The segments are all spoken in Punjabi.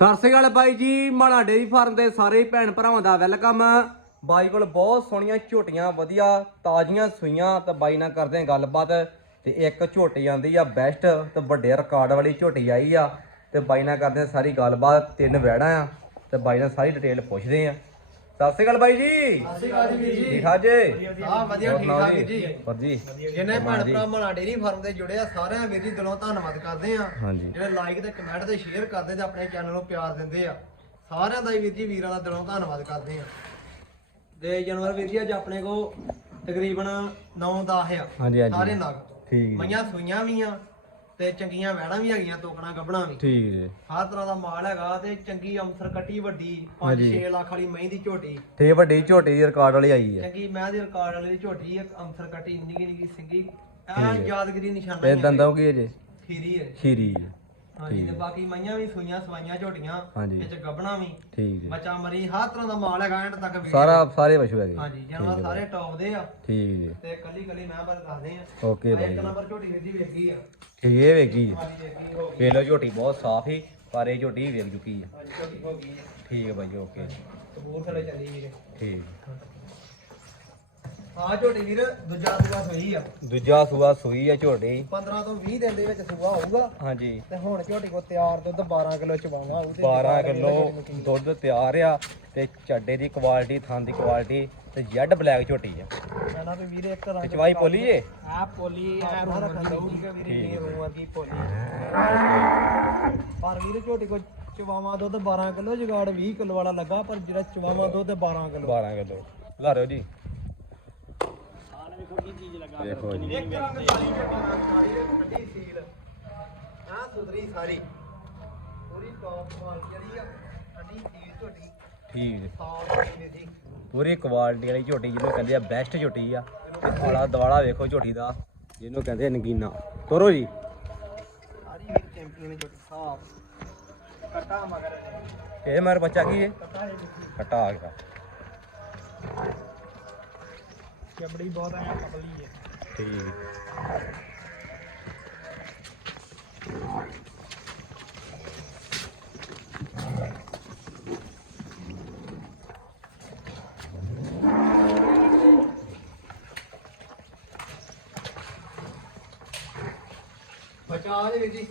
ਸਤਿ ਸ਼੍ਰੀ ਅਕਾਲ ਬਾਈ ਜੀ ਮਾਣਾ ਡੇਰੀ ਫਾਰਮ ਦੇ ਸਾਰੇ ਭੈਣ ਭਰਾਵਾਂ ਦਾ ਵੈਲਕਮ। ਬਾਈ ਕੋਲ ਬਹੁਤ ਸੋਹਣੀਆਂ ਝੋਟੀਆਂ, ਵਧੀਆ ਤਾਜ਼ੀਆਂ ਸੂਈਆਂ, ਤੇ ਬਾਈ ਨਾਲ ਕਰਦੇ ਆ ਗੱਲਬਾਤ। ਤੇ ਇੱਕ ਝੋਟੀ ਆਂਦੀ ਆ ਬੈਸਟ, ਤੇ ਵੱਡੇ ਰਿਕਾਰਡ ਵਾਲੀ ਝੋਟੀ ਆਈ ਆ। ਤੇ ਬਾਈ ਨਾਲ ਕਰਦੇ ਆ ਸਾਰੀ ਗੱਲਬਾਤ, ਤਿੰਨ ਵੈੜਾਂ ਆ। ਤੇ ਬਾਈ ਨਾਲ ਸਾਰੀ ਡਿਟੇਲ ਪੁੱਛਦੇ ਆ ਸਤਿ ਸ਼੍ਰੀ ਅਕਾਲ ਬਾਈ ਜੀ। ਸਤਿ ਸ਼੍ਰੀ ਅਕਾਲ ਜੀ ਵੀਰ ਠੀਕ ਜੀ। ਠਾਕ ਜੀ? ਹਾਂ ਵਧੀਆ ਠੀਕ ਠਾਕ ਵੀਰ ਜੀ। ਹੋਰ ਜੀ। ਜਿਹਨੇ ਭੈਣ। ਭਰਾ ਮਨਾ ਡੇਰੀ ਫਾਰਮ ਤੇ ਜੁੜੇ ਆ ਸਾਰਿਆਂ ਵੀਰ ਜੀ ਦਿਲੋਂ ਧੰਨਵਾਦ ਕਰਦੇ ਆ। ਹਾਂਜੀ ਜਿਹੜੇ ਲਾਈਕ ਤੇ ਕਮੈਂਟ ਤੇ ਸ਼ੇਅਰ ਕਰਦੇ ਤੇ ਆਪਣੇ ਚੈਨਲ ਨੂੰ ਪਿਆਰ ਦਿੰਦੇ ਆ। ਸਾਰਿਆਂ ਦਾ ਹੀ ਵੀਰ ਜੀ ਵੀਰਾਂ ਦਾ ਦਿਲੋਂ ਧੰਨਵਾਦ ਕਰਦੇ ਆ। ਤੇ ਜਾਨਵਰ ਵੀਰ ਜੀ ਅੱਜ ਆਪਣੇ ਕੋ ਤਕਰੀਬਨ 9-10 ਆ। ਹਾਂਜੀ ਹਾਂਜੀ। ਸਾਰੇ ਨਗ। ਠੀਕ ਜੀ। ਮਈਆਂ ਸੂਈਆਂ ਵੀ ਆ। ਤੇ ਚੰਗੀਆਂ ਵੈੜਾਂ ਵੀ ਹੈਗੀਆਂ ਤੋਕਣਾ ਗੱਬਣਾ ਵੀ। ਠੀਕ ਜੀ। ਹਰ ਤਰ੍ਹਾਂ ਦਾ ਮਾਲ ਹੈਗਾ ਤੇ ਚੰਗੀ ਅੰਸਰ ਕੱਟੀ ਵੱਡੀ ਹਾਂਜੀ। 5-6 ਲੱਖ ਵਾਲੀ ਮਹੀਂ ਦੀ ਝੋਟੀ। ਤੇ ਵੱਡੀ ਝੋਟੀ ਦੀ ਰਿਕਾਰਡ ਵਾਲੀ ਆਈ ਆ ਚੰਗੀ ਮੈਂ ਦੀ ਰਿਕਾਰਡ ਵਾਲੀ ਦੀ ਝੋਟੀ ਇੱਕ ਅੰਸਰ ਕੱਟੀ ਨਿੱਕੀ ਨਿੱਕੀ ਸਿੰਗੀ ਆ ਯਾਦਗਰੀ ਨਿਸ਼ਾਨਾ ਤੇ ਹੀ। ਦੰਦਾਂ ਕੀ ਜੇ? ਖੀਰੀ ਹੈ। ਖੀਰੀ ਆ। ਹਾਂਜੀ ਤੇ ਬਾਕੀ ਮਈਆਂ ਵੀ ਸੂਈਆਂ ਸਵਾਈਆਂ ਝੋਟੀਆਂ ਹਾਂਜੀ। ਵਿੱਚ ਗੱਬਣਾ ਵੀ ਠੀਕ ਜੀ ਬੱਚਾ ਮਰੀ ਹਰ ਤਰ੍ਹਾਂ ਦਾ ਮਾਲ ਹੈਗਾ ਐਂਡ ਤੱਕ ਵੇਖ ਸਾਰਾ ਸਾਰੇ ਪਸ਼ੂ ਹੈਗੇ। ਹਾਂਜੀ ਜਾਨਵਰ ਸਾਰੇ ਟੌਪ ਦੇ ਆ। ਠੀਕ ਜੀ ਤੇ ਕੱਲੀ ਕੱਲੀ ਮੈਂ ਬਸ ਦੱਸਦੇ ਆ। ਓਕੇ ਬਾਈ ਇੱਕ ਨੰਬਰ ਝੋਟੀ ਵੀਰ ਵੇਖੀ ਆ। ਠੀਕ ਇਹ ਵੇਖੀ ਜੀ ਹਾਂਜੀ ਵੇਖੀ ਹੋ ਗਈ। ਵੇਖ ਲਓ ਝੋਟੀ ਬਹੁਤ ਸਾਫ਼ ਹੀ ਪਰ ਇਹ ਝੋਟੀ ਵੇਖ ਚੁੱਕੀ ਆ ਹਾਂਜੀ ਝੋਟੀ ਹੋ ਗਈ ਠੀਕ ਹੈ ਬਾਈ ਓਕੇ। ਕਬੂਰ ਥਲੇ ਚੱਲੀ ਵੀਰੇ। ਠੀਕ। ਹਾਂ ਝੋਟੀ ਵੀਰ ਦੂਜਾ ਦੂਆ ਸੋਈ ਆ। ਦੂਜਾ ਸੂਆ ਸੂਈ ਆ ਝੋਟੀ। 15 ਤੋਂ 20 ਦਿਨ ਦੇ ਵਿੱਚ ਸੂਆ ਹੋਊਗਾ। ਹਾਂਜੀ। ਤੇ ਹੁਣ ਝੋਟੀ ਕੋ ਤਿਆਰ ਦੁੱਧ 12 ਕਿਲੋ ਚਵਾਵਾ ਉਹ 12 ਕਿਲੋ ਦੁੱਧ ਤਿਆਰ ਆ ਤੇ ਚੱਡੇ ਦੀ ਕੁਆਲਿਟੀ ਥਣ ਦੀ ਕੁਆਲਿਟੀ ਤੇ ਜੈਡ ਬਲੈਕ ਝੋਟੀ ਆ। ਨਾ ਵੀ ਵੀਰੇ ਇੱਕ ਰੰਗ ਚਵਾਈ ਪੋਲੀ ਜੇ ਆ ਪੋਲੀ ਐ ਰੂਮ ਦਊਗੀ ਵੀਰੇ ਠੀਕ ਨੀ ਹੈ। ਰੂਮ ਵਰਗੀ ਪੋਲੀ ਪਰ ਵੀਰੇ ਝੋਟੀ ਕੋ ਚਵਾਵਾ ਦੁੱਧ 12 ਕਿਲੋ ਜਗਾੜ 20 ਕਿਲੋ ਵਾਲਾ ਲੱਗਾ ਪਰ ਜਿਹੜਾ ਚਵਾਵਾ ਦੁੱਧ 12 ਕਿਲੋ। 12 ਕਿਲੋ। ਲਾਰਿਓ ਜੀ। ਦੇਖੋ ਜੀ। ਇੱਕ ਰੰਗ ਸਾਰੀ ਝੋਟੀ ਸਾਰੀ ਠੰਡੀ ਸੀਲ ਆ ਸੁਧਰੀ ਸਾਰੀ। ਪੂਰੀ ਟੌਪ ਕੁਆਲਿਟੀ ਵਾਲੀ ਆ ਠੰਡੀ ਸੀਲ ਝੋਟੀ ਠੀਕ ਜੀ। ਸਾਫ਼ ਵੀਰੇ ਜੀ ਪੂਰੀ ਕੁਆਲਿਟੀ ਵਾਲੀ ਝੋਟੀ ਜਿਹਨੂੰ ਕਹਿੰਦੇ ਆ ਬੈਸਟ ਝੋਟੀ ਆ। ਤੇ ਆਲਾ ਦਵਾਲਾ ਵੇਖੋ ਝੋਟੀ ਦਾ। ਜਿਹਨੂੰ ਕਹਿੰਦੇ ਆ ਨਗੀਨਾ। ਤੋਰੋ ਜੀ। ਸਾਰੀ ਵੀਰ ਚੈਂਪੀਅਨ ਝੋਟੀ ਸਾਫ਼। ਕਟਾ ਮਗਰ ਇਹ ਮੇਰਾ ਬੱਚਾ ਕੀ ਹੈ? ਕਟਾ ਆ ਗਿਆ। ਚਮੜੀ ਬਹੁਤ ਐ ਪਤਲੀ ਹੈ ਠੀਕ ਬਚਾ ਦੇ ਵੀਰ ਜੀ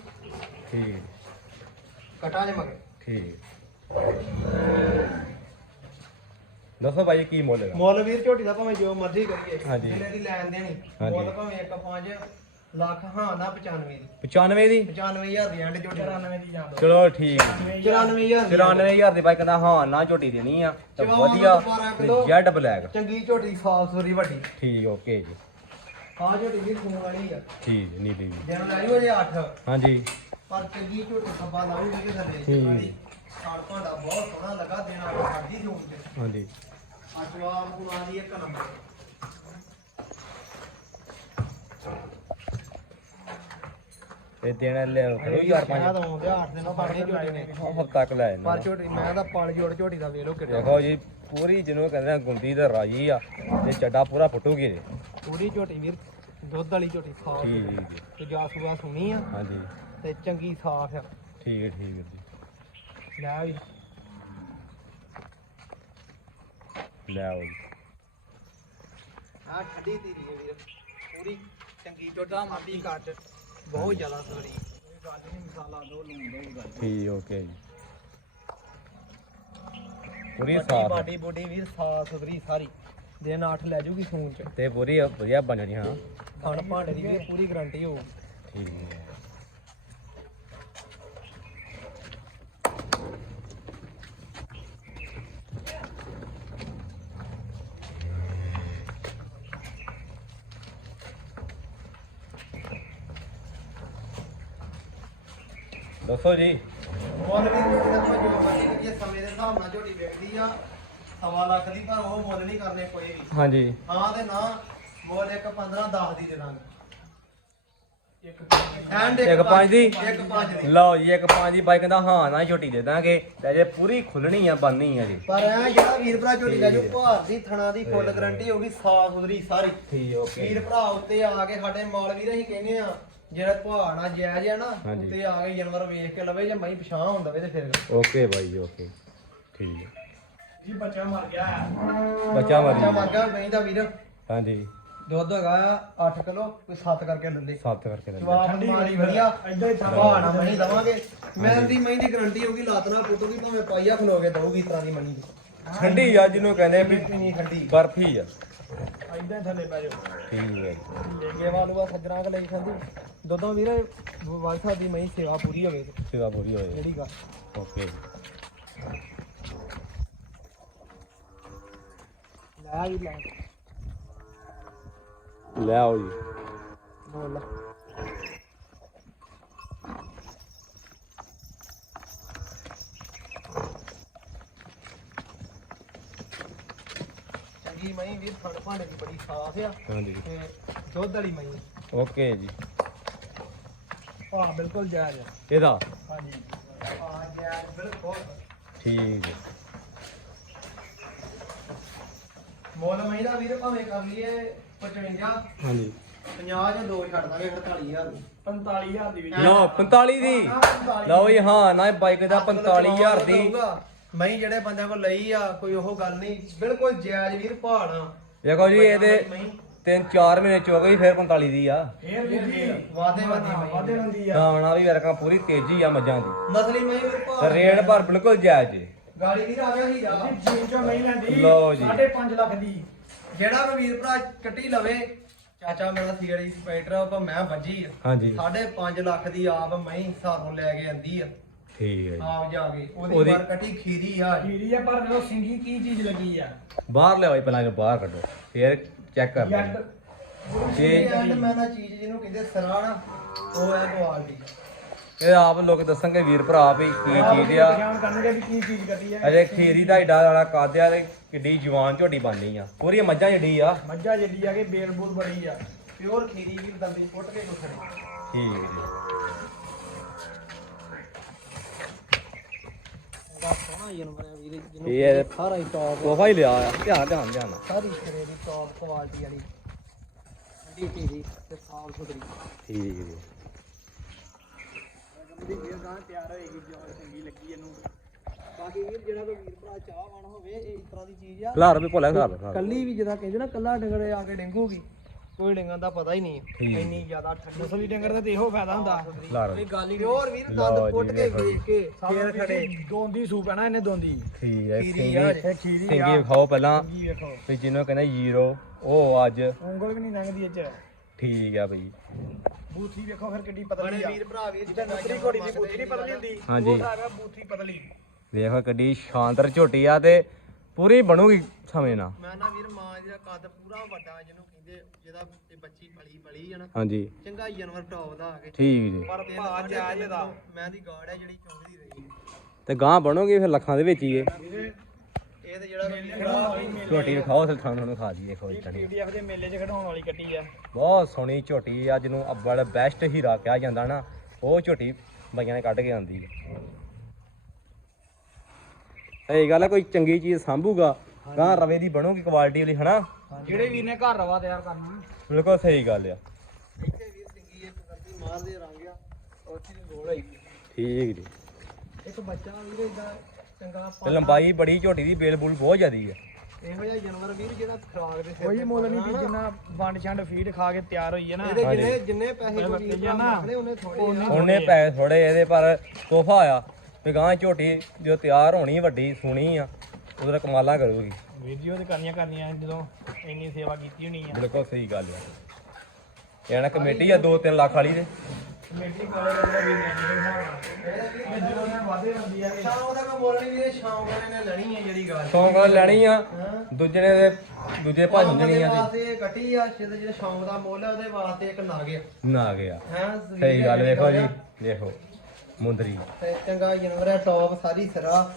ਠੀਕ ਕਟਾ ਦੇ ਮਗਰ ਠੀਕ ਦੱਸੋ ਭਾਈ ਕੀ ਮੁੱਲ ਹੈਗਾ? ਮੁੱਲ ਵੀਰ ਝੋਟੀ ਦਾ ਭਾਵੇਂ ਜੋ ਮਰਜ਼ੀ ਕਰੀਏ। ਹਾਂਜੀ। ਇਹਨੇ ਦੀ ਲੈਣ ਦੇਣੀ। ਹਾਂਜੀ। ਮੁੱਲ ਭਾਵੇਂ 1.5 ਲੱਖ ਹਾਂ ਨਾ 95 ਦੀ। 95 ਦੀ? 95000 ਦੀ ਐਂਡ ਝੋਟੀ। 94 ਦੀ ਜਾਂ ਚਲੋ ਠੀਕ ਹੈ। 94000 ਦੀ 94000 ਦੀ ਬਾਈ ਕਹਿੰਦਾ ਹਾਂ ਨਾ ਝੋਟੀ ਦੇਣੀ ਆ ਤੇ ਵਧੀਆ। ਦੁੱਧ 12 ਕਿਲੋ। Z black. ਚੰਗੀ ਝੋਟੀ ਸਾਫ਼ ਸੁਰੀ ਵੱਡੀ। ਠੀਕ ਓਕੇ ਜੀ। ਹਾਂ ਝੋਟੀ ਵੀਰ ਖੂਨ ਵਾਲੀ ਆ। ਠੀਕ ਨੀਲੀ ਜੀ ਦਿਨ ਲੈ ਲਿਓ ਜੇ 8 ਹਾਂਜੀ। ਪਰ ਚੰਗੀ ਝੋਟੀ ਸੱਬਾ ਲਾਉਂਗੀ ਕਿ ਥੱਲੇ। ਠੀਕ। ਸਾਲ ਭਾਂਡਾ ਬਹੁਤ ਸੋਹਣਾ ਲੱਗਾ ਦਿਨ ਆ ਸਾਡੀ ਸੂਣ ਤੇ ਹਾਂਜੀ। ਅਜਵਾ ਮੁਨਾ ਦੀ ਇੱਕ ਨੰਬਰ। ਤੇ ਦਿਨ ਲੈ ਕਰੋ ਯਾਰ ਮੈਂ ਪੰਜ। ਤਾਂ ਆਉਂਦੇ 8 ਦਿਨਾਂ ਬਾਅਦ ਝੋਟੀ ਨੇ। ਹਫ਼ਤਾ ਤੱਕ ਲੈ ਜਾਣਾ ਪਰ ਝੋਟੀ ਮੈਂ ਤਾਂ ਪਲ ਜੋੜ ਝੋਟੀ ਦਾ ਵੇਖ ਲੋ ਕਿੱਡਾ। ਦੇਖੋ ਜੀ ਪੂਰੀ ਜਿਹਨੂੰ ਕਹਿੰਦੇ ਆ ਗੁੰਦੀ ਤੇ ਰਾਜੀ ਆ ਤੇ ਚੱਡਾ ਪੂਰਾ ਫੁੱਟੂਗੀ ਜੀ ਪੂਰੀ ਝੋਟੀ ਵੀਰ ਦੁੱਧ ਵਾਲੀ ਝੋਟੀ ਸਾਫ਼। ਜੀ ਤੇ ਜਾਸੂਆ ਸੁਣੀ ਆ। ਹਾਂਜੀ। ਤੇ ਚੰਗੀ ਸਾਫ਼ ਆ। ਠੀਕ ਹੈ ਠੀਕ ਹੈ ਜੀ। ਵੀ ਲੈ ਆ ਠੰਡੀ ਤੇਰੀ ਹੈ ਵੀਰ ਪੂਰੀ ਚੰਗੀ ਝੋਟਾ ਮਾਦੀ ਕੱਟ ਬਹੁਤ ਜ਼ਿਆਦਾ ਸੋਰੀ ਗੱਲ ਨਹੀਂ ਮਸਾਲਾ ਦੋ ਲੂਣ ਦੋ ਠੀਕ ਓਕੇ ਪੂਰੀ ਸਾਫ਼। ਬਾਡੀ ਬੋਡੀ ਵੀਰ ਸਾਫ਼ ਸੁਥਰੀ ਸਾਰੀ। ਦਿਨ 8 ਲੈ ਜੂਗੀ ਸੂਣ ਚ। ਤੇ ਪੂਰੀ ਵਧੀਆ ਬਣ ਜਾਣੀ ਹਾਂ। ਖਾਣ ਭਾਂਡੇ ਦੀ ਵੀਰ ਪੂਰੀ ਗਾਰੰਟੀ ਹੋਊ ਠੀਕ। ਹੈ ਦੱਸੋ ਜੀ। ਮੁੱਲ ਵੀ ਦਾ ਭਾਵੇਂ ਜੋ ਮਰਜ਼ੀ ਕਰੀਏ ਸਮੇਂ ਦੇ ਹਿਸਾਬ ਨਾਲ ਝੋਟੀ ਵੇਚਦੀ ਆ। ਸਵਾ ਲੱਖ ਦੀ ਪਰ ਉਹ ਮੁੱਲ ਨਹੀਂ ਕਰਨੇ ਕੋਈ ਵੀ। ਹਾਂਜੀ। ਹਾਂ ਤੇ ਨਾ ਮੁੱਲ ਇੱਕ 15 10 ਦੀ ਦੇ ਦਾਂਗੇ ਇੱਕ ਇੱਕ ਪੰਜ ਦੀ? ਇੱਕ ਪੰਜ ਦੀ। ਲਓ ਜੀ ਇੱਕ ਪੰਜ ਦੀ। ਬਾਈ ਕਹਿੰਦਾ ਹਾਂ ਨਾ ਝੋਟੀ ਦੇ ਦਾਂਗੇ। ਤੇ ਜੇ ਪੂਰੀ ਖੁੱਲਣੀ ਆ ਬੰਨੀ ਆ ਜੀ। ਪਰ ਐ ਜਿਹੜਾ ਵੀਰ ਭਰਾ ਝੋਟੀ ਲੈ ਜੂ ਭਾਰ ਦੀ ਥਣਾ ਦੀ ਫੁੱਲ ਗਾਰੰਟੀ ਹੋਗੀ ਸਾਫ਼ ਸੁਥਰੀ ਸਾਰੀ। ਠੀਕ ਓਕੇ। ਵੀਰ ਭਰਾ ਉੱਤੇ ਆ ਕੇ ਸਾਡੇ ਮਾਲ ਵੀਰ ਅਸੀਂ ਕਹਿੰਦੇ ਆ ਜਿਹੜਾ ਪਹਾੜਾ ਜਾਇਜ਼ ਆ ਨਾ ਹਾਂਜੀ। ਉੱਤੇ ਆ ਕੇ ਜਾਨਵਰ ਵੇਖ ਕੇ ਲਵੇ ਜਾਂ ਮਈ ਪਛਾਣ ਹੁੰਦਾ ਵੇ ਤੇ ਫਿਰ। ਓਕੇ ਬਾਈ ਓਕੇ। ਠੀਕ ਹੈ ਜੀ ਬੱਚਾ ਮਰ ਗਿਆ। ਬੱਚਾ ਬੱਚਾ ਮਰੀ ਮਰ ਗਿਆ ਨਹੀਂ ਦਾ ਵੀਰ। ਹਾਂਜੀ। ਦੁੱਧ ਹੈਗਾ 8 ਕਿਲੋ ਕੋਈ 7 ਕਰਕੇ ਲੈਂਦੇ ਸੱਤ ਕਰਕੇ ਲੈ ਜਵਾਬ ਠੰਡੀ ਮਾਰੀ ਵਧੀਆ। ਏਦਾਂ ਹੀ ਥਾਂ ਪਹਾੜਾ ਮਣੀ ਦਵਾਂਗੇ। ਮੈਂ ਦੀ ਮਹੀਂ ਦੀ ਗਰੰਟੀ ਹੋਊਗੀ ਲੱਤ ਨਾਲ ਪੁੱਟੂਗੀ ਭਾਵੇਂ ਪਾਈਆ ਖਲੋ ਕੇ ਦਊਗੀ ਇਸ ਤਰ੍ਹਾਂ ਦੀ ਮਣੀ ਦੀ। ਠੰਡੀ ਆ ਜਿਹਨੂੰ ਕਹਿੰਦੇ ਵੀ ਠੰਡੀ। ਬਰਫੀ ਆ। ਹੀ ਥੱਲੇ ਪੈ ਜਾਓ। ਠੀਕ ਹੈ। ਇਹ ਵਾਲੂਆ ਸੱਜਣਾ ਕਿ ਲਈ ਖਾਂਦੀ। ਦੁੱਧੋਂ ਵੀਰੇ ਵਾਲਸਾ ਦੀ ਸੇਵਾ ਪੂਰੀ ਹੋਵੇ। ਸੇਵਾ ਪੂਰੀ ਹੋਏ ਜਿਹੜੀ ਗੱਲ। ਓਕੇ। ਲੈ ਵੀ ਲੈ। ਲੈ ਆਓ ਜੀ। ਬੋਲ। ਚੰਗੀ ਮਹੀਂ ਵੀਰ ਫੜ ਭਾਂਡੇ ਦੀ ਬੜੀ ਸਾਫ਼ ਆ ਹਾਂਜੀ। ਤੇ ਦੁੱਧ ਵਾਲੀ ਮਹੀਂ। ਓਕੇ ਜੀ। ਹਾਂ ਬਿਲਕੁਲ ਜਾਇਜ਼ ਹੈ। ਇਹਦਾ? ਹਾਂਜੀ। ਆ ਗਿਆ ਬਿਲਕੁਲ। ਠੀਕ ਹੈ। ਮੁੱਲ ਮਹੀਂ ਦਾ ਵੀਰ ਭਾਵੇਂ ਕਰ ਲਈਏ 55 ਹਾਂਜੀ। 50 ਜਾਂ ਦੋ ਛੱਡ ਦਾਂਗੇ 48000 ਦੀ। 45000 ਦੀ ਵਿੱਚ ਲਓ 45 ਦੀ। ਲਓ ਜੀ ਹਾਂ ਨਾ ਬਾਈਕ ਦਾ 45000 ਦੀ। ਮੈਂ ਜਿਹੜੇ ਬੰਦਿਆਂ ਕੋਲ ਲਈ ਆ ਕੋਈ ਉਹ ਗੱਲ ਨਹੀਂ। ਬਿਲਕੁਲ ਜਾਇਜ਼ ਵੀਰ ਪਹਾੜਾਂ। ਦੇਖੋ ਜੀ ਇਹਦੇ ਤਿੰਨ ਚਾਰ ਮਹੀਨੇ ਚ ਹੋ ਗਈ ਫਿਰ 45 ਦੀ ਆ। ਫੇਰ ਵੀ ਜੀ ਵਾਦੇ ਵਾਦੀ। ਵਾਦੇ ਹੁੰਦੀ ਆ। ਗਾਵਣਾ ਵੀ ਵਰਕਾਂ ਪੂਰੀ ਤੇਜ਼ੀ ਆ ਮੱਝਾਂ ਦੀ। ਨਸਲੀ ਮਹੀਂ ਵੀਰ ਪਹਾੜ ਰੇਟ ਪਰ ਬਿਲਕੁਲ ਜਾਇਜ਼ ਜੀ ਗਾੜੀ ਵੀਰ ਆ ਗਿਆ ਹੀਰਾ ਜੀਨ ਚੋਂ ਨਹੀਂ ਲੈਂਦੀ। ਲਓ ਜੀ। 5.5 ਲੱਖ ਦੀ। ਜਿਹੜਾ ਕੋਈ ਵੀਰ ਭਰਾ ਕੱਟੀ ਲਵੇ ਚਾਚਾ ਮੇਰਾ ਸੀੜੀ ਸਪਾਈਡਰ ਆ ਉਹ ਮੈਂ ਵੱਜੀ ਆ। ਹਾਂਜੀ। 5.5 ਲੱਖ ਦੀ ਆਪ ਮੈਂ ਸਾਨੂੰ ਲੈ ਕੇ ਆਂਦੀ ਆ। ਠੀਕ ਹੈ ਜੀ। ਆਪ ਜਾ ਕੇ ਉਹਦੀ ਉਹਦੀ- ਮਾਰ ਕੱਟੀ ਖੀਰੀ ਆ। ਖੀਰੀ ਆ ਪਰ ਉਹ ਸਿੰਗੀ ਕੀ ਚੀਜ਼ ਲੱਗੀ ਆ? ਬਾਹਰ ਲਿਆਓ ਜੀ ਪਹਿਲਾਂ ਇਹਨੂੰ ਬਾਹਰ ਕੱਢੋ। ਫਿਰ ਚੈੱਕ ਕਰ ਜੱਟ ਲੈਂਦੇ ਤੇ ਤੇ ਐਂਡ ਮੈਂ ਨਾ ਚੀਜ਼ ਜਿਹਨੂੰ ਕਹਿੰਦੇ ਸਰਾ ਨਾ ਉਹ ਹੈ ਕੁਆਲਿਟੀ। ਇਹ ਆਪ ਲੋਕ ਦੱਸਣਗੇ ਵੀਰ ਭਰਾ ਵੀ ਕੀ ਚੀਜ਼ ਆ। ਪਛਾਣ ਕਰਨਗੇ ਵੀ ਕੀ ਚੀਜ਼ ਆ। ਅਜੇ ਖੀਰੀ ਦਾ ਏਡਾ ਵਾਲਾ ਕਾਦਿਆ ਤੇ ਕਿੱਡੀ ਜਵਾਨ ਝੋਟੀ ਬਣਨੀ ਆ। ਪੂਰੀ ਮੱਝਾਂ ਜਿਹੜੀ ਆ। ਮੱਝਾ ਜੱਡੀ ਆ ਕੇ ਬੇਲ ਬੂਲ ਬੜੀ ਆ। ਪਿਓਰ ਖੀਰੀ ਵੀ ਦੰਦੀ ਪੁੱਟ ਕੇ ਕੁੱਟਣੀ। ਠੀਕ ਜੀ। ਬੜਾ ਸੋਹਣਾ ਜਾਨਵਰ ਹੈ ਵੀਰੇ ਜਿਹਨੂੰ ਇਹ ਹੈ ਸਾਰਾ ਹੀ। ਟੌਪ ਤੋਹਫਾ ਹੀ ਲਿਆ ਆ। ਧਿਆਨ ਧਿਆਨ ਧਿਆਨ। ਨਾਲ। ਸਾਰੀ ਸਿਰੇ ਦੀ ਟੌਪ ਕੁਆਲਿਟੀ ਵਾਲੀ। ਠੰਡੀ ਚੀਰੀ ਤੇ ਸਾਫ਼ ਸੁਥਰੀ। ਠੀਕ ਜੀ। ਗੰਦੀ ਫੇਰ ਗਾਂ ਤਿਆਰ ਹੋਏਗੀ ਜੋ ਚੰਗੀ ਲੱਗੀ ਇਹਨੂੰ। ਬਾਕੀ ਵੀਰ ਜਿਹੜਾ ਕੋਈ ਵੀਰ ਭਰਾ ਚਾਹਵਾਨ ਹੋਵੇ ਇਹ ਇਸ ਤਰ੍ਹਾਂ ਦੀ ਚੀਜ਼ ਆ। ਖਲਾਰ ਵੀ ਭੁੱਲਿਆ ਖਲਾਰ ਖਲਾਰ ਕੱਲੀ ਵੀ ਜਿਹਦਾ ਕਹਿੰਦੇ ਨਾ ਕੱਲਾ ਡੰਗਰ ਆ ਕੇ ਡੰਗੂਗੀ। ਕੋਈ ਡੰਗਾਂ ਦਾ ਪਤਾ ਹੀ ਨਹੀਂ ਠੀਕ। ਇੰਨੀ ਜ਼ਿਆਦਾ ਠੰਡੀ ਨਸਲੀ ਡੰਗਰ ਦਾ ਤੇ ਇਹੋ ਫਾਇਦਾ ਹੁੰਦਾ। ਇਹ ਗੱਲ ਹੀ ਪਿਓਰ ਵੀਰ ਲਓ ਦੰਦ ਜੀ, ਪੁੱਟ ਕੇ ਵੇਖੋ ਜੀ। ਵੇਖ ਕੇ ਫੇਰ ਖੜੇ। ਦੋਂਦੀ ਸੂਪ ਹੈ ਨਾ ਇਹਨੇ ਦੋਂਦੀ। ਠੀਕ ਹੈ ਖੀਰੀ ਆ ਖੀਰੀ ਆ। ਖਾਓ ਪਹਿਲਾਂ। ਵੇਖੋ ਤੇ ਜਿਹਨੂੰ ਕਹਿੰਦੇ ਜ਼ੀਰੋ ਉਹ ਅੱਜ। ਉਂਗਲ ਵੀ ਨਹੀਂ ਲੰਘਦੀ ਇਹ ਚ ਠੀਕ ਆ ਬਈ। ਬੂਥੀ ਵੇਖੋ ਫਿਰ ਕਿੱਡੀ ਬੜੇ ਪਤਲੀ ਆ। ਵੀਰ ਭਰਾ ਵੀਰ ਜਿੱਦਾਂ ਨਸਲੀ ਘੋੜੀ ਦੀ ਬੂਥੀ ਨਹੀਂ ਪਤਲੀ ਹੁੰਦੀ ਹਾਂਜੀ। ਉਹ ਬੂਥੀ ਪਤਲੀ। ਵੇਖੋ ਕਿੱਡੀ ਸ਼ਾਨਦਾਰ ਝੋਟੀ ਆ ਤੇ ਪੂਰੀ ਬਣੂਗੀ ਸਮੇਂ ਨਾਲ। ਮੈਂ ਨਾ ਵੀਰ ਮਾਂ ਜਿਹੜਾ ਕੱਦ ਪੂਰਾ ਵੱਡਾ ਜਿਹਨੂੰ ਕਹਿੰਦੇ ਜਿਹਦਾ ਇਹ ਬੱਚੀ ਪਲੀ ਪਲੀ ਹੈ ਨਾ ਹਾਂਜੀ। ਚੰਗਾ ਹੀ ਜਾਨਵਰ ਟੌਪ ਦਾ ਆ ਕੇ। ਠੀਕ ਜੀ। ਪਰ ਦਾ ਕਿਲੋ ਮੈਂ ਦੀ ਗਾੜ ਹੈ ਜਿਹੜੀ ਚੁੰਗਦੀ ਰਹੀ ਤੇ ਗਾਂ ਬਣੋਗੀ ਫਿਰ ਲੱਖਾਂ ਦੇ ਵਿੱਚ ਹੀ ਇਹ। ਇਹ ਤੇ ਜਿਹੜਾ ਝੋਟੀ ਵਿਖਾਓ ਫਿਰ ਤੁਹਾਨੂੰ ਨੂੰ ਖਾ ਦਈਏ ਕੋਈ ਚੜੀ ਪੀਡੀਐਫ ਦੇ ਮੇਲੇ 'ਚ ਖੜਾਉਣ ਵਾਲੀ ਕੱਟੀ ਆ। ਬਹੁਤ ਸੋਹਣੀ ਝੋਟੀ ਆ ਜਿਹਨੂੰ ਅੱਬਲ ਬੈਸਟ ਹੀਰਾ ਕਿਹਾ ਜਾਂਦਾ ਨਾ ਉਹ ਝੋਟੀ ਬਾਈਆਂ ਨੇ ਕੱਢ ਕੇ ਆਂਦੀ ਹੈ ਇਹ ਗੱਲ ਹੈ ਕੋਈ ਚੰਗੀ ਚੀਜ਼ ਸਾਂਭੂਗਾ ਗਾਂ ਰਵੇ ਦੀ ਬਣੂਗੀ ਕੁਆਲਿਟੀ ਵਾਲੀ ਹਨਾ? ਜਿਹੜੇ ਵੀਰ ਨੇ ਘਰ ਰਵਾ ਤਿਆਰ ਕਰਨਾ ਬਿਲਕੁਲ ਸਹੀ ਗੱਲ ਆ। ਇੱਥੇ ਵੀਰ ਸਿੰਗੀ ਇੱਕ ਕਰਦੀ ਮਾਰਦੇ ਰੰਗ ਆ ਉੱਥੇ ਦੀ ਗੋਲ ਹੋਈ ਠੀਕ ਜੀ। ਇੱਕ ਬੱਚਾ ਵੀਰ ਇਦਾਂ ਚੰਗਾ ਤੇ ਲੰਬਾਈ ਬੜੀ ਝੋਟੀ ਦੀ ਬੇਲ ਬੁਲ ਬਹੁਤ ਜ਼ਿਆਦੀ ਆ। ਇਹੋ ਜਿਹਾ ਜਾਨਵਰ ਵੀਰ ਜਿਹੜਾ ਖਰਾਕ ਦੇ ਸਿਰ ਕੋਈ ਮੁੱਲ ਨਹੀਂ ਵੀ ਜਿੰਨਾ ਵੰਡ ਛੰਡ ਫੀਡ ਖਾ ਕੇ ਤਿਆਰ ਹੋਈ ਹੈ ਨਾ। ਇਹਦੇ। ਜਿੰਨੇ ਜਿੰਨੇ ਪੈਸੇ ਕੋਈ ਨਾ, ਉਹਨੇ ਥੋੜੇ ਉਹਨੇ ਪੈਸੇ ਥੋੜੇ ਇਹਦੇ ਪਰ ਤੋਹਫਾ ਆ। ਵੀ ਗਾਂ ਝੋਟੀ ਜੋ ਤਿਆਰ ਹੋਣੀ ਵੱਡੀ ਸੋਹਣੀ ਆ ਉਹਦਾ ਕਮਾਲਾਂ ਕਰੂਗੀ। ਵੀਰ ਜੀ ਉਹ ਤੇ ਕਰਨੀਆਂ ਕਰਨੀਆਂ ਜਦੋਂ ਇੰਨੀ ਸੇਵਾ ਕੀਤੀ ਹੋਣੀ ਆ। ਬਿਲਕੁਲ ਸਹੀ ਗੱਲ ਆ। ਇਹ ਨਾ ਕਮੇਟੀ ਆ 2-3 ਲੱਖ ਵਾਲੀ ਦੇ। ਕਮੇਟੀ ਕੋਲੇ ਲੱਗਦਾ ਨੇ ਨਾਲ ਇਹ ਜਦੋਂ ਨੇ ਵਾਦੇ ਹੁੰਦੀ ਆ ਸ਼ਾਮ ਦਾ ਕੋਈ ਮੁੱਲ ਨਹੀਂ ਵੀਰੇ ਸ਼ਾਮ ਵਾਲੇ ਨੇ ਲੈਣੀ ਹੈ ਜਿਹੜੀ ਗੱਲ। ਸ਼ੌਂਕ ਨਾਲ ਲੈਣੀ ਆ ਦੂਜੇ ਨੇ ਦੇ ਦੂਜੇ ਭੱਜ ਉਹਦੇ ਜਣੀ ਆ ਵਾਸਤੇ ਕੱਟੀ ਆ ਜਿਹਦਾ ਜਿਹੜਾ ਸ਼ੌਂਕ ਦਾ ਮੁੱਲ ਹੈ ਉਹਦੇ ਵਾਸਤੇ ਇੱਕ ਨਾਗ ਆ ਤੇ ਨਾ ਗਿਆ। ਹੈ ਸਹੀ ਗੱਲ ਵੇਖੋ ਜੀ ਦੇਖੋ ਮੁੰਦਰੀ। ਤੇ ਚੰਗਾ ਜਾਨਵਰ ਹੈ ਟੌਪ ਸਾਰੀ ਸਿਰਾ।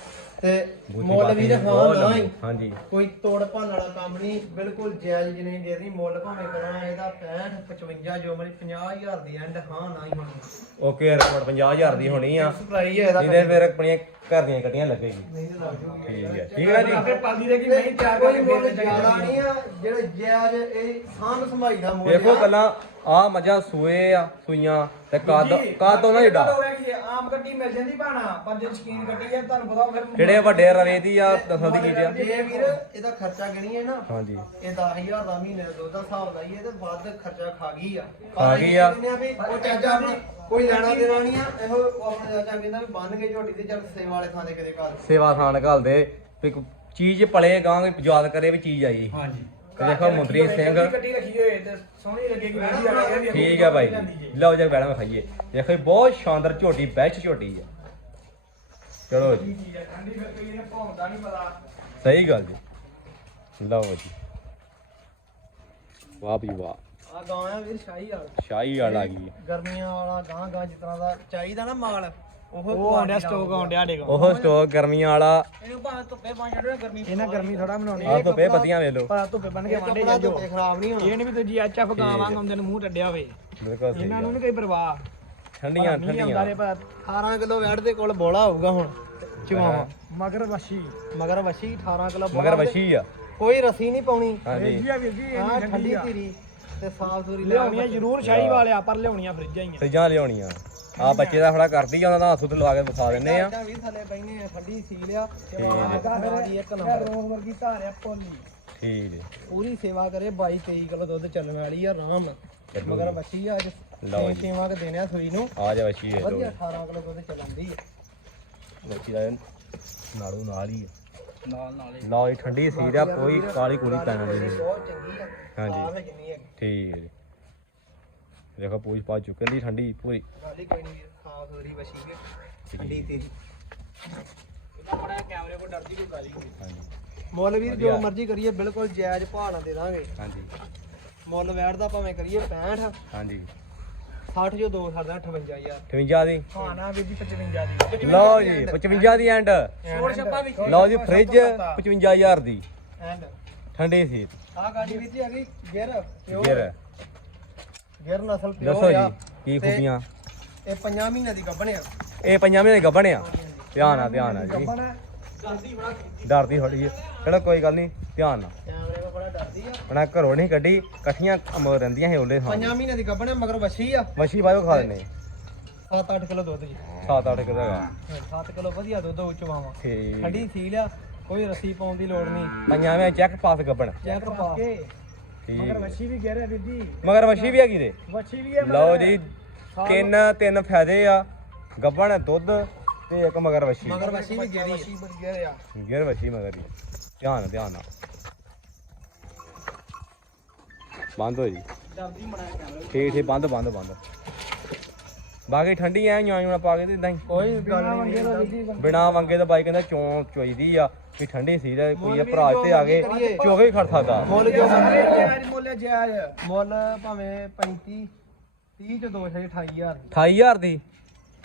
ਤੇ ਬੂਟੀ ਮੁੱਲ ਬਹੁਤ ਨਾ। ਹੀ ਲੰਮੀ। ਹਾਂਜੀ। ਕੋਈ ਤੋੜ ਭੰਨ ਵਾਲਾ ਕੰਮ ਨਹੀਂ ਬਿਲਕੁਲ ਜਾਇਜ਼ ਜਿੰਨੀ ਦੇਰ ਨਹੀਂ ਮੁੱਲ ਭਾਵੇਂ ਕਰਾਂ ਇਹਦਾ 65 55 ਜੋ ਮਰੀ 50000 ਦੀ ਐਂਡ ਹਾਂ ਨਾ ਹੀ ਹੋਣੀ। ਓਕੇ ਰਿਪੋਰਟ 50000 ਦੀ ਹੋਣੀ ਆ। ਸਪਲਾਈ ਹੈ ਇਹਦਾ ਇਹਦੇ ਫਿਰ ਆਪਣੀਆਂ ਘਰ ਦੀਆਂ ਕੱਟੀਆਂ ਲੱਗੇਗੀ ਨਹੀਂ ਠੀਕ ਹੈ। ਠੀਕ ਹੈ ਜੀ। ਆਪੇ ਪਾਲਦੀ ਰਹੇਗੀ ਨਹੀਂ ਤਿਆਰ ਕੋਈ ਕਰਕੇ ਮੁੱਲ ਨਹੀਂ ਆ। ਜਿਹੜਾ ਜਾਇਜ਼ ਇਹ ਸਾਂਭ ਸੰਭਾਈ ਦਾ ਮੁੱਲ ਦੇਖੋ ਆ। ਪਹਿਲਾਂ ਆ ਮੱਝਾਂ ਸੂਏ ਆ ਸੂਈਆਂ ਤੇ ਕੱਦ ਕੱਦ ਉਹਨਾਂ ਏਡਾ ਆਮ ਗੱਡੀ ਮਿਲ ਜਾਂਦੀ ਭਾਣਾ ਪਰ ਜੇ ਸ਼ਕੀਨ ਗੱਡੀ ਹੈ ਤੁਹਾਨੂੰ ਪਤਾ ਫਿਰ ਜਿਹੜੇ ਵੱਡੇ ਰਵੇ ਦੀ ਆ ਨਸਲ ਦੀ ਚੀਜ਼ ਆ। ਜੇ ਵੀਰ ਇਹਦਾ ਖਰਚਾ ਗਣੀਏ ਨਾ ਹਾਂਜੀ। ਇਹ 10000 ਦਾ ਮਹੀਨੇ ਦਾ ਦੁੱਧ ਦਾ ਹਿਸਾਬ ਦਾ ਹੀ ਹੈ ਤੇ ਵੱਧ ਖਰਚਾ ਖਾ ਗਈ ਆ। ਖਾ ਗਈ ਆ। ਕਹਿੰਦੇ ਵੀ ਉਹ ਚਾਚਾ ਆਪਣਾ ਕੋਈ ਲੈਣਾ ਦੇਣਾ ਨਹੀਂ ਆ ਇਹੋ ਉਹ ਆਪਣਾ ਚਾਚਾ ਕਹਿੰਦਾ ਵੀ ਬੰਨ ਕੇ ਝੋਟੀ ਤੇ ਚੱਲ ਸੇਵਾ ਵਾਲੇ ਥਾਂ ਦੇ। ਕਦੇ ਘਰ ਸੇਵਾ ਖਾਨ ਘਲਦੇ ਵੀ ਚੀਜ਼ ਪਲੇ ਗਾਂ ਵੀ ਯਾਦ ਕਰੇ ਵੀ ਚੀਜ਼ ਆਈ। ਹਾਂਜੀ। ਤੇ ਦੇਖੋ ਮੁੰਦਰੀ ਸਿੰਘ। ਗੱਡੀ ਰੱਖੀ ਹੋਏ ਤੇ ਸੋਹਣੀ ਲੱਗੇਗੀ ਵਧੀਆ ਲੱਗੇਗੀ ਠੀਕ ਹੈ ਭਾਈ ਜੀ। ਲਓ ਜੀ ਬੈਠਾ ਖਾਈਏ। ਦੇਖੋ ਜੀ ਬਹੁਤ ਸ਼ਾਨਦਾਰ ਝੋਟੀ ਬੈਸਟ ਝੋਟੀ ਆ। ਚਲੋ ਜੀ। ਚੀਜ਼ ਹੈ ਠੰਡੀ ਫਿਰ ਕੋਈ ਇਹਨੇ ਭੌਂਦਾ ਨਹੀਂ ਪਤਾ। ਸਹੀ ਗੱਲ ਜੀ। ਲਓ ਜੀ। ਵਾਹ ਵੀ ਵਾਹ। ਆ ਗਾਂ ਆ ਵੀਰ ਸ਼ਾਹੀ ਵਾਲਾ। ਸ਼ਾਹੀ ਵਾਲ ਆ ਗਈ। ਗਰਮੀਆਂ ਵਾਲਾ ਗਾਂ ਗਾਂ ਜਿਸ ਤਰ੍ਹਾਂ ਦਾ ਚਾਹੀਦਾ ਨਾ ਮਾਲ ਉਹ ਉਹ ਆਉਂਦਾ ਸਟੋਕ ਆਉਂਦਾ ਡੇ ਉਹ ਸਟੋਕ ਗਰਮੀਆਂ ਵਾਲਾ। ਇਹਨੂੰ ਭਾਵੇਂ ਧੁੱਪੇ ਪਾ ਛੱਡੋ ਗਰਮੀ ਇਹਨਾਂ ਗਰਮੀ ਥੋੜਾ ਬਣਾਉਣੀ ਆ। ਧੁੱਪੇ ਪੱਤੀਆਂ ਵੇਖ ਲਓ। ਪਰ ਧੁੱਪੇ ਬਣ ਕੇ ਵਾਂਡੇ ਜਾਂਜੋ ਧੁੱਪੇ ਖਰਾਬ ਨਹੀਂ ਹੋਣਾ। ਇਹ ਨਹੀਂ ਵੀ ਦੂਜੀ ਐਚਐਫ ਗਾਂ ਵਾਂਗ ਆਉਂਦੇ ਨੂੰ ਮੂੰਹ ਟੱਡਿਆ ਹੋਵੇ। ਬਿਲਕੁਲ ਸਹੀ ਇਹਨਾਂ ਨੂੰ। ਨਹੀਂ ਕੋਈ ਪਰਵਾਹ। ਠੰਡੀਆਂ ਠੰਡੀਆਂ। ਪਰ 18 ਕਿਲੋ ਵੈਟ ਦੇ ਕੋਲ ਬੋਲਾ ਹੋਊਗਾ ਹੁਣ ਚਵਾਵਾ। ਮਗਰ ਵਸ਼ੀ ਮਗਰ ਵਸ਼ੀ 18 ਕਿਲੋ ਮਗਰ ਵਸ਼ੀ ਆ। ਕੋਈ ਰਸੀ ਨਹੀਂ ਪਾਉਣੀ। ਹਾਂਜੀ। ਜੀ ਆ ਵੀਰ ਜੀ ਠੰਡੀ ਧੀਰੀ। ਤੇ ਸਾਫ਼ ਸੁਰੀ ਲਿਆਉਣੀਆਂ ਜ਼ਰੂਰ ਸ਼ਾਹੀ ਵਾਲਿਆ ਪਰ ਲਿਆਉਣੀਆਂ ਫਰਿੱਜਾਂ ਹੀ ਆ। ਸਜਾਂ ਲਿਆਉਣੀਆਂ। ਆ ਬੱਚੇ ਦਾ ਥੋੜਾ ਕਰਦੀ ਆ ਉਹਨਾਂ ਦਾ ਹੱਥ ਉੱਤੇ ਲਵਾ ਕੇ ਵਿਖਾ ਦਿੰਨੇ ਆ। ਵੀ ਥੱਲੇ ਬੈਨੇ ਆ ਠੰਡੀ ਸੀਲ ਆ। ਠੀਕ ਆਗਾ ਫਿਰ ਦੀ ਇੱਕ ਨੰਬਰ। ਰੋਹ ਵਰਗੀ ਧਾਰਿਆ ਪੋਲੀ ਠੀਕ ਜੀ ਪੂਰੀ ਸੇਵਾ ਕਰੇ 22 23 ਕਿਲੋ ਦੁੱਧ ਚੱਲਣ ਵਾਲੀ ਆ ਆਰਾਮ ਨਾਲ। ਮਗਰ ਵਸ਼ੀ ਆ ਅੱਜ ਲਓ ਜੀ। ਸੇਵਾ ਕੇ ਦੇਣਿਆ ਸੂਈ ਨੂੰ। ਆ ਜਾ ਵਸ਼ੀ ਇਹ ਵਧੀਆ ਲੋ 18 ਕਿਲੋ ਦੁੱਧ ਚੱਲਣਦੀ ਆ। ਬੱਚੀ ਦਾ ਨਾੜੂ ਨਾਲ ਹੀ ਆ। ਨਾਲ ਨਾਲੇ ਲਓ ਜੀ ਠੰਡੀ ਸੀਰ ਆ ਕੋਈ ਕਾਲੀ ਕੁਲੀ ਪੈਣ ਨਹੀਂ ਬਹੁਤ ਚੰਗੀ ਆ ਹਾਂਜੀ। ਠੀਕ ਹੈ ਜੀ। ਦੇਖੋ ਪੂਛ ਪਾ ਚੁੱਕਣ ਦੀ ਠੰਡੀ ਪੂਰੀ। ਗਾਲੀ ਕੋਈ ਨਹੀਂ ਸਾਫ਼ ਸੁਰੀ ਵਸ਼ੀ ਕੇ। ਠੰਡੀ ਤੇਰੀ ਇਹਦਾ ਬੜਾ ਕੈਮਰੇ ਕੋ ਡਰਦੀ ਕੋਈ ਗਾਲੀ ਨਹੀਂ। ਹਾਂਜੀ। ਮੁੱਲ ਵੀਰ ਵਧੀਆ। ਜੋ ਮਰਜ਼ੀ ਕਰੀਏ ਬਿਲਕੁਲ ਜਾਇਜ਼ ਭਾਅ ਨਾਲ ਦੇ ਦਾਂਗੇ। ਹਾਂਜੀ। ਮੁੱਲ ਵੈਟ ਦਾ ਭਾਵੇਂ ਕਰੀਏ 65 ਹਾਂਜੀ। 60 ਜੋ ਦੋ ਸਾਡਾ 58000 58 ਦੀ। ਹਾਂ ਨਾ ਵੀਰ ਜੀ 55 ਦੀ। ਲਓ ਜੀ 55 ਦੀ ਐਂਡ ਛੋੜ ਛੱਪਾ ਵੀ। ਲਓ ਜੀ ਫ੍ਰਿਜ 55000 ਦੀ। ਐਂਡ ਠੰਡੀ ਸੀ। ਆਹ ਗਾਡੀ ਵੀਰ ਜੀ ਹੈਗੀ ਗੇਰ ਗਿਰ। ਗੇਰ ਨਸਲ ਪਿਓ ਦੱਸੋ ਜੀ ਕੀ ਖੂਬੀਆਂ। ਇਹ ਪੰਜਾਂ ਮਹੀਨੇ ਦੀ ਇਹ ਮਹੀਨੇ ਗੱਭਣ ਆ। ਧਿਆਨ ਜੀ। ਡਰਦੀ ਥੋੜੀ ਹੈ ਚਲੋ ਕੋਈ ਗੱਲ ਨਹੀਂ ਧਿਆਨ ਨਾਲ। ਆ ਆਪਣਾ ਘਰੋਂ ਨਹੀਂ ਕੱਢੀ ਇਕੱਠੀਆਂ ਅਮਰ ਰਹਿੰਦੀਆਂ ਸੀ ਉਹਲੇ ਥਾਂ। ਪੰਜਾਂ ਮਹੀਨੇ ਦੀ ਗੱਭਣਿਆ ਮਗਰ ਵਛੀ ਆ। ਮੱਛੀ ਬਾਇਓ ਖਾ ਲੈਣੇ 7-8 ਕਿਲੋ ਦੁੱਧ ਜੀ। 7-8 ਕਿਲੋ ਹੈਗਾ। 7 ਕਿਲੋ ਵਧੀਆ ਦੁੱਧ ਉਚਵਾਵਾ ਠੀਕ। ਠੰਡੀ ਸੀਲ ਆ ਕੋਈ ਰੱਸੀ ਪਾਉਣ ਦੀ ਲੋੜ ਨਹੀਂ। ਪੰਜਾਂ ਵਿੱਚ ਚੈੱਕ ਪਾਸ ਗੱਭਣ ਚੈੱਕ ਪਾ ਕੇ। ਮਗਰ। ਵਸ਼ੀ ਵੀ ਕਹਿ ਰਿਹਾ ਮਗਰ ਮੱਛੀ ਵੀ ਹੈਗੀ ਦੇ ਵਸ਼ੀ ਵੀ ਹੈ ਲਓ ਜੀ ਤਿੰਨ ਤਿੰਨ ਫਾਇਦੇ ਆ। ਗੱਭਣ ਦੁੱਧ ਤੇ ਇੱਕ ਮਗਰ ਵਸ਼ੀ ਮਗਰ ਵਛੀ ਵੀ ਵਸ਼ੀ ਗਿਆ ਆ। ਗਿਰ ਵਸ਼ੀ ਮਗਰ ਹੀ। ਧਿਆਨ ਧਿਆਨ ਨਾਲ। ਬੰਦ ਹੋ ਜੀ। ਡਰਦੀ ਮਣਾ ਕੈਮਰੇ ਠੀਕ ਠੀਕ ਬੰਦ ਬੰਦ ਬੰਦ। ਬਾਕੀ ਠੰਡੀ ਐ ਨਿਆਂ ਨਿਆਂ ਪਾ ਕੇ ਤੇ ਇਦਾਂ ਹੀ। ਕੋਈ ਗੱਲ ਨਹੀਂ। ਬਿਨਾ ਮੰਗੇ ਤਾਂ ਬਾਈ ਕਹਿੰਦਾ ਚੋਂ ਚੋਈਦੀ ਆ ਵੀ ਠੰਡੀ ਸੀ ਤੇ ਕੋਈ ਆ ਭਰਾ ਤੇ ਆ ਗਏ ਚੋਗੇ ਹੀ ਖੜ ਸਕਦਾ। ਮੁੱਲ ਜੋ ਮੁੱਲ ਜਾਇਜ਼ ਮੁੱਲ ਭਾਵੇਂ 35 30 ਚ ਦੋ ਛੇ 28000 ਦੀ। 28000 ਦੀ?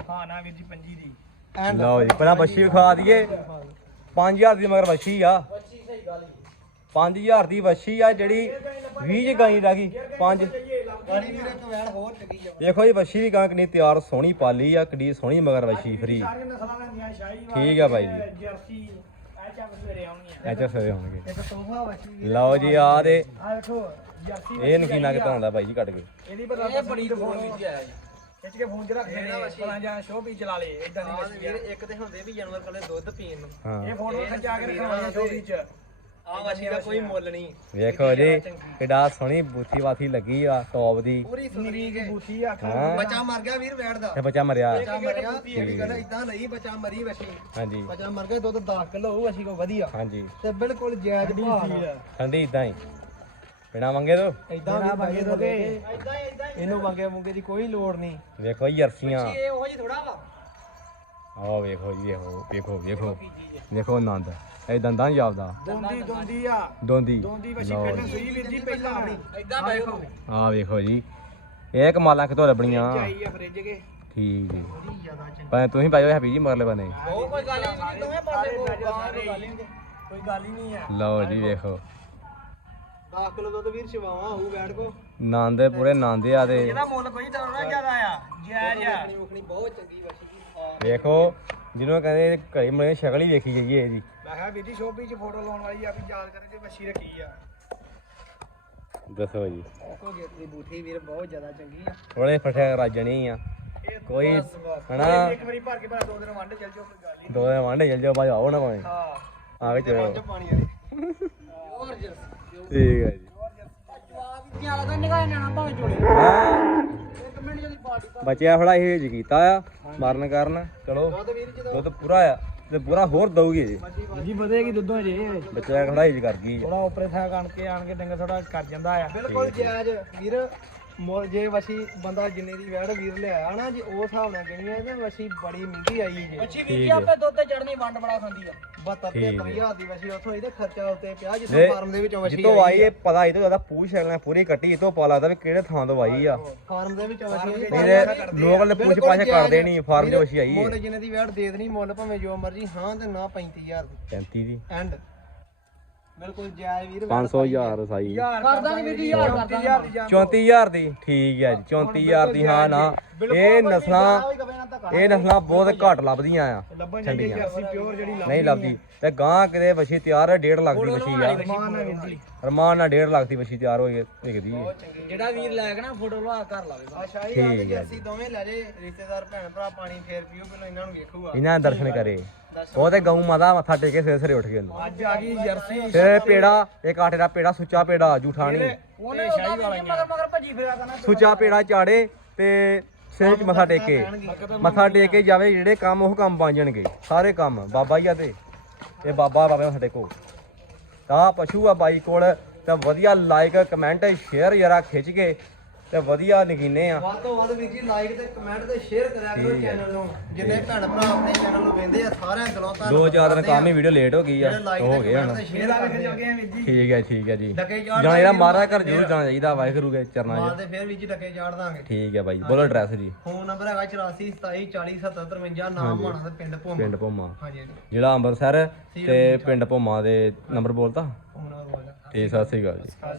ਹਾਂ ਨਾ ਵੀਰ ਜੀ ਪੰਜੀ ਦੀ। ਐਂਡ ਲਓ ਜੀ ਪਹਿਲਾਂ ਬੱਛੀ ਵਿਖਾ ਦਈਏ। 5000 ਦੀ ਮਗਰ ਬੱਛੀ ਆ। 5000 ਦੀ ਬੱਛੀ ਆ ਜਿਹੜੀ 20 ਚ ਗਾਈ ਦਾ ਗਈ 5 ਗਾੜੀ ਵੀਰ ਇੱਕ ਵੈਣ ਹੋਰ ਚੰਗੀ ਜਾ ਦੇਖੋ ਜੀ ਬੱਛੀ ਵੀ ਗਾਂ ਕਿੰਨੀ ਤਿਆਰ ਸੋਹਣੀ ਪਾਲੀ ਆ ਕਿੰਨੀ ਸੋਹਣੀ ਮਗਰ ਬੱਛੀ ਫਰੀ। ਸਾਰੀਆਂ ਨਸਲਾਂ ਲੈਂਦੀਆਂ ਸ਼ਾਹੀ ਠੀਕ ਆ ਬਾਈ ਜੀ। ਜਰਸੀ ਸਵੇਰੇ ਐਚ ਸਵੇ ਹੋਣਗੇ ਇੱਕ ਤੋਹਫਾ ਵਛੀ ਲਓ ਜੀ ਆ ਦੇ। ਆ ਦੇਖੋ ਜਰਸੀ ਇਹ ਨਕੀਨਾ ਕਿਤਾ ਹੁੰਦਾ ਬਾਈ ਜੀ ਕੱਢ ਕੇ। ਇਹਦੀ ਪਰ ਇਹ ਬੜੀ ਫੋਨ ਵਿੱਚ ਆਇਆ ਜੀ। ਖਿੱਚ ਕੇ ਫੋਨ ਚ ਰੱਖ ਦੇਣੇ ਭਲਾ ਜਾਂ ਸ਼ੋਅ ਚਲਾ ਲੇ ਇਦਾਂ ਦੀ ਆਹ ਮੱਛੀ ਵੀਰ ਇੱਕ ਤੇ ਹੁੰਦੇ ਵੀ ਜਾਨਵਰ ਕੋਲੇ ਦੁੱਧ ਪੀਣ ਨੂੰ। ਇਹ ਹਾਂ ਫੋਟੋ ਖਿਚਾ ਕੇ ਰੱਖਵਾਉਣੀ ਸ਼ੋਅ ਵਿੱਚ ਦਾ ਕੋਈ ਮੁੱਲ ਨਹੀਂ। ਵੇਖੋ ਜੀ ਕਿੱਡਾ ਸੋਹਣੀ ਬੂਥੀ ਵਾਥੀ ਲੱਗੀ ਆ ਟੌਪ ਦੀ। ਪੂਰੀ ਸੁੰਦਰੀ ਕੇ ਬੂਥੀ ਹਾਂ। ਬੱਚਾ ਮਰ ਗਿਆ ਵੀਰ ਵੈੜ ਦਾ। ਤੇ ਬੱਚਾ ਮਰਿਆ। ਬੱਚਾ ਮਰਿਆ ਇਹ ਵੀ ਗੱਲ ਇਦਾਂ ਨਹੀਂ ਬੱਚਾ ਮਰੀ ਵਛੀ ਹਾਂਜੀ। ਬੱਚਾ ਮਰ ਗਿਆ ਦੁੱਧ 10 ਕਿਲੋ ਹੋਊ ਕੋ ਵਧੀਆ। ਹਾਂਜੀ। ਤੇ ਬਿਲਕੁਲ ਜਾਇਜ਼ ਭਾਅ ਠੰਡੀ ਇਦਾਂ ਹੀ। ਬਿਨਾ ਮੰਗੇ ਤੋਂ? ਇਦਾਂ ਵੀ ਮੰਗੇ ਦੋਗੇ? ਕੇ। ਇਹਨੂੰ ਮੰਗੇ ਮੁੰਗੇ ਦੀ ਕੋਈ ਲੋੜ ਨਹੀਂ। ਵੇਖੋ ਜੀ ਜਰਸੀਆਂ ਇਹ ਉਹ ਜੀ ਥੋੜਾ ਵਾ। ਆਹ ਵੇਖੋ ਜੀ ਵੇਖੋ ਵੇਖੋ। ਵੇਖੋ ਵੇਖੋ ਆਨੰਦ। ਇਹ ਦੰਦਾਂ ਜਾਪਦਾ ਦੋਂਦੀ ਦੋਂਦੀ ਆ। ਦੋਂਦੀ। ਦੋਂਦੀ ਵਸ਼ੀ ਲਓ ਜੀ। ਸਹੀ ਵੀਰ ਜੀ ਪਹਿਲਾਂ ਇਦਾਂ ਬੈਠੋ। ਆਹ ਵੇਖੋ ਜੀ। ਇਹ ਕਮਾਲਾਂ ਕਿਤੋਂ ਲੱਭਣੀਆਂ। ਚਾਈ ਆ ਫਰਿੱਜ ਕੇ। ਠੀਕ ਜੀ ਚੰਗੀ। ਪਰ ਤੁਸੀਂ ਭਾਈ ਹੈਪੀ ਜੀ ਮਗਰਲੇ ਬੰਨੇ। ਉਹ ਕੋਈ ਗੱਲ ਨਹੀਂ ਦੋਵੇਂ ਪਾਸੇ ਕੋਈ ਗੱਲ ਹੀ ਨਹੀਂ ਆ ਲਓ ਜੀ ਵੇਖੋ। 10 ਕਿਲੋ ਦੁੱਧ ਵੀਰ ਚਵਾਵਾ ਹੋਊ ਬੈਠ ਕੋ। ਨੰਦ ਪੂਰੇ ਨੰਦ ਆ ਤੇ ਇਹਦਾ ਮੁੱਲ ਕੋਈ ਤਾਂ ਜ਼ਿਆਦਾ ਆ। ਆ। ਬਹੁਤ ਚੰਗੀ ਦੀ ਖਾਣ ਵੇਖੋ। ਜਿਹਨੂੰ ਕਹਿੰਦੇ ਘਰੇ ਮਲੇ ਸ਼ਕਲ ਹੀ ਵੇਖੀ ਜਾਈਏ ਇਹਦੀ। ਮੈਂ ਕਿਹਾ ਵੀਰ ਜੀ ਸ਼ੋਭੀ ਚ ਫੋਟੋ ਲਾਉਣ ਵਾਲੀ ਆ ਵੀ ਯਾਦ ਕਰੇ ਤੇ ਮੱਛੀ ਰੱਖੀ ਆ। ਦੱਸੋ ਜੀ। ਕੋ ਦੀ ਬੂਥੀ ਵੀਰ ਬਹੁਤ ਜ਼ਿਆਦਾ ਚੰਗੀ ਆ। ਉਹਨੇ ਫਟਿਆ ਰਾਜਣੀ ਆ। ਇਹ ਕੋਈ ਬਸ, ਬਸ। ਹਨਾ ਇੱਕ ਵਾਰੀ ਭਰ ਕੇ ਭਰਾ ਦੋ ਦਿਨ ਵੰਡ ਚੱਲ ਜਾਓ ਕੋਈ ਗੱਲ ਨਹੀਂ ਦੋ ਦਿਨ ਵਾਂਡੇ ਚੱਲ ਜਾਓ ਬਾਈ ਆਓ ਨਾ ਭਾਵੇਂ। ਹਾਂ। ਚਲੋ ਪਾਣੀ ਵਾਲੇ। ਹੋਰ ਠੀਕ ਹੈ ਜੀ। ਬੱਚਿਆ ਥੋੜਾ ਇਹ ਜੀ ਕੀਤਾ ਆ ਮਰਨ ਕਾਰਨ। ਚਲੋ ਦੁੱਧ ਪੂਰਾ ਆ ਤੇ ਪੂਰਾ ਹੋਰ ਦਊਗੀ ਜੀ ਜੀ ਵਧੇਗੀ ਦੁੱਧੋਂ ਜੇ। ਬੱਚਿਆ ਥੋੜਾ ਹੀ ਕਰ ਗਈ ਥੋੜਾ ਉਪਰੇ ਥਾਂ ਕਣ ਕੇ ਆਣ ਕੇ ਡੰਗਰ ਥੋੜਾ ਕਰ ਜਾਂਦਾ ਆ। ਬਿਲਕੁਲ ਜਾਇਜ਼ ਵੀਰ। ਮੁੱਲ ਜੇ ਵਸੀ ਬੰਦਾ ਜਿੰਨੇ ਦੀ ਵੈੜ ਵੀਰ ਲਿਆਇਆ ਨਾ ਜੀ ਉਹ ਹਿਸਾਬ ਨਾਲ ਗਣੀ ਹੈ ਤੇ ਵਸੀ ਬੜੀ ਮਹਿੰਗੀ ਆਈ ਜੀ। ਮੱਛੀ ਵੀਰ ਜੀ ਆਪੇ ਦੁੱਧ ਤੇ ਚੜਨੀ ਵੰਡ ਬੜਾ ਖਾਂਦੀ ਆ। 72 ਤੇ 30000 ਦੀ ਵਸੀ ਉੱਥੋਂ ਇਹਦੇ ਖਰਚਾ ਉੱਤੇ ਪਿਆ ਜਿੱਥੋਂ ਜੇ- ਫਾਰਮ ਦੇ ਵਿੱਚੋਂ ਵਸੀ ਜਿੱਤੋਂ ਆਈ ਇਹ ਪਤਾ ਇਹ ਤੋਂ ਜ਼ਿਆਦਾ ਪੂਛ ਛਕਣਾ ਪੂਰੀ ਕੱਟੀ ਇਹ ਤੋਂ ਪਾ ਲੱਗਦਾ ਵੀ ਕਿਹੜੇ ਥਾਂ ਤੋਂ ਆਈ ਆ। ਫਾਰਮ ਦੇ ਵਿੱਚੋਂ ਵਸੀ ਆਈ ਮੇਰੇ ਲੋਕ ਨੇ ਪੂਛ ਪਾਛ ਕਰਦੇ ਨਹੀਂ ਫਾਰਮ ਦੇ ਵਛੀ ਆਈ ਹੈ ਮੁੱਲ ਜਿੰਨੇ ਦੀ ਵੈੜ ਦੇ ਦੇਣੀ ਮੁੱਲ ਭਾਵੇਂ ਜੋ ਮਰਜ਼ੀ ਹਾਂ ਤੇ ਨਾ 35000 ਦੀ। 35 ਦੀ। ਐਂਡ ਬਿਲਕੁਲ ਜਾਇਜ਼ ਵੀਰ 500000 ਸਾਈ। ਕਰਦਾ ਨਹੀਂ ਵੀਰ ਜੀ ਯਾਰ ਕਰਦਾ 34000 ਦੀ ਜਾਂ 34000 ਦੀ। ਠੀਕ ਹੈ ਜੀ 34000 ਦੀ ਹਾਂ ਨਾ। ਇਹ ਨਸਲਾਂ ਇਹ ਨਸਲਾਂ ਬਹੁਤ ਘੱਟ ਲੱਭਦੀਆਂ ਆ। ਲੱਭਣ ਜਾਂਦੀ ਜਰਸੀ ਪਿਓਰ ਜਿਹੜੀ ਨਹੀਂ ਲੱਭਦੀ। ਤੇ ਗਾਂ ਕਿਤੇ ਵਛੀ ਤਿਆਰ ਹੈ 1.5 ਲੱਖ ਦੀ ਵਛੀ ਆ। ਮਾਨ ਆ ਵੀਰ ਜੀ ਰਮਾਨ ਨਾਲ 1.5 ਲੱਖ ਦੀ ਵਛੀ ਤਿਆਰ ਹੋ ਗਈ ਵਿਕਦੀ ਹੈ। ਜਿਹੜਾ ਵੀਰ ਲੈ ਕੇ ਨਾ ਫੋਟੋ ਲਵਾ ਕਰ ਲਾਵੇ ਆਸ਼ਾਈ ਆ ਤੇ ਜਰਸੀ ਦੋਵੇਂ ਲੈ ਜੇ ਰਿਸ਼ਤੇਦਾਰ ਭੈਣ ਭਰਾ ਪਾਣੀ ਫੇਰ ਪੀਓ ਪਹਿਲਾਂ ਇਹਨਾਂ ਨੂੰ ਵੇਖੂਗਾ। ਇਹਨਾਂ ਦੇ ਦਰਸ਼ਨ ਕਰੇ। ਉਹ ਤੇ ਗਊ ਮਾਤਾ ਮੱਥਾ ਟੇਕੇ ਸਵੇਰੇ ਸਵੇਰੇ ਉੱਠ ਕੇ ਉਹਨੂੰ ਅੱਜ ਆ ਗਈ ਜਰਸੀ ਤੇ ਪੇੜਾ ਇੱਕ ਆਟੇ ਦਾ ਪੇੜਾ ਸੁੱਚਾ ਪੇੜਾ ਜੂਠਾ ਨਹੀਂ। ਉਹਨੇ ਸ਼ਾਹੀ ਵਾਲਾ ਮਗਰ ਮਗਰ ਭੱਜੀ ਫਿਰਿਆ ਕਰਨਾ ਸੁੱਚਾ ਪੇੜਾ ਚਾੜੇ ਤੇ ਸਿਰ 'ਚ ਮੱਥਾ ਟੇਕੇ ਮੱਥਾ ਟੇਕ ਕੇ ਜਾਵੇ ਜਿਹੜੇ ਕੰਮ ਉਹ ਕੰਮ ਬਣ ਜਾਣਗੇ। ਸਾਰੇ ਕੰਮ ਬਾਬਾ ਹੀ ਆ ਤੇ। ਇਹ ਬਾਬਾ ਬਾਬਾ ਮੱਥਾ ਟੇਕੋ ਤਾਂ ਪਸ਼ੂ ਆ ਬਾਈ ਕੋਲ। ਤੇ ਵਧੀਆ ਲਾਈਕ ਕਮੈਂਟ ਸ਼ੇਅਰ ਯਾਰਾ ਖਿੱਚ ਕੇ ਤੇ ਵਧੀਆ ਨਗੀਨੇ ਆ। ਵੱਧ ਤੋਂ ਵੱਧ ਵੀਰ ਜੀ ਲਾਈਕ ਤੇ ਕਮੈਂਟ ਤੇ ਸ਼ੇਅਰ ਕਰਿਆ ਕਰੋ ਚੈਨਲ ਨੂੰ। ਜਿੰਨੇ ਭੈਣ ਭਰਾ ਆਪਣੇ ਚੈਨਲ ਨੂੰ ਵੇਖਦੇ ਆ ਸਾਰਿਆਂ ਦਿਲੋਂ ਦੋ ਚਾਰ ਦਿਨ ਕੰਮ ਹੀ ਵੀਡੀਓ ਲੇਟ ਹੋ ਗਈ ਆ ਜਿਹੜੇ ਹੋ ਗਏ ਹੁਣ। ਸ਼ੇਅਰ ਲਾ ਕੇ ਚੱਲ ਆ। ਗਏ ਆ ਵੀਰ ਜੀ। ਠੀਕ ਹੈ ਠੀਕ ਹੈ ਜੀ। ਡੱਕੇ ਚਾੜ ਜਾਂ ਇਹਦਾ ਮਾਰਾ ਘਰ ਜ਼ਰੂਰ ਜਾਣਾ ਚਾਹੀਦਾ ਵਾਹਿਗੁਰੂ ਦੇ ਚਰਨਾਂ 'ਚ। ਮਾਲ ਦੇ ਫੇਰ ਵੀਰ ਜੀ ਡੱਕੇ ਚਾੜ ਦਾਂਗੇ। ਠੀਕ ਹੈ ਬਾਈ ਬੋਲੋ ਐਡਰੈਸ ਜੀ। ਫੋਨ ਨੰਬਰ ਹੈਗਾ 84 27 40 77 53 ਨਾਮ ਹੋਣਾ ਤੇ ਪਿੰਡ ਭੋਮਾ। ਪਿੰਡ ਭੋਮਾ। ਹਾਂਜੀ ਜ਼ਿਲ੍ਹਾ ਅੰਮ੍ਰਿਤਸਰ ਤੇ ਪਿੰਡ ਭੋਮਾ ਦੇ ਨੰਬਰ ਬੋਲਤਾ। ਫੋਨ ਨੰਬਰ ਬੋਲ ਠੀਕ ਸਤਿ ਸ੍ਰੀ ਅਕਾਲ ਜੀ।